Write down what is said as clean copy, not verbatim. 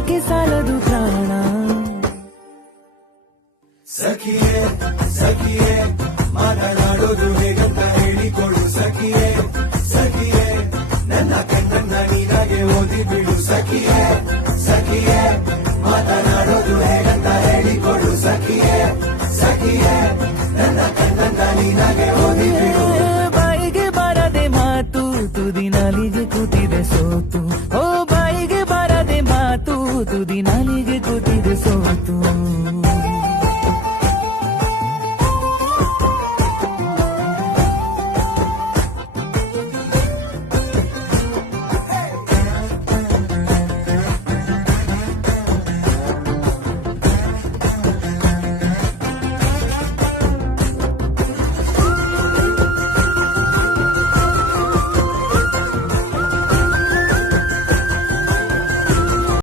ಹೇಳೋಕೆ ಸಾಲದು ಪ್ರಾಣ. ಸಖಿಯೇ ಸಖಿಯೇ ಮಾತನಾಡೋದು ಹೇಗಂತ ಹೇಳಿಕೊಡು ಸಖಿಯೇ ಸಖಿಯೇ ನನ್ನ ಕಣ್ಣನ್ನ ನೀನಾಗೆ ಓದಿ ಬಿಡು ಸಖಿಯೇ ಸಖಿಯೇ ಮಾತನಾಡೋದು ಹೇಗಂತ ಹೇಳಿಕೊಡು ಸಖಿಯೇ ಸಖಿಯೇ ನನ್ನ ಕಣ್ಣನ್ನ ನೀನಾಗೆ ಓದಿ ಬಿಡು. ಬಾಯಿಗೆ ಬಾರದೆ ಮಾತು ತುದಿ ನಾಲಿಗೆ ಕೂತಿದೆ ಸೋತು. ಓ ಬಾಯಿಗೆ ಬಾರದೆ ಮಾತು ತುದಿ ನಾಲಿಗೆ ಕೂತಿದೆ ಸೋತು.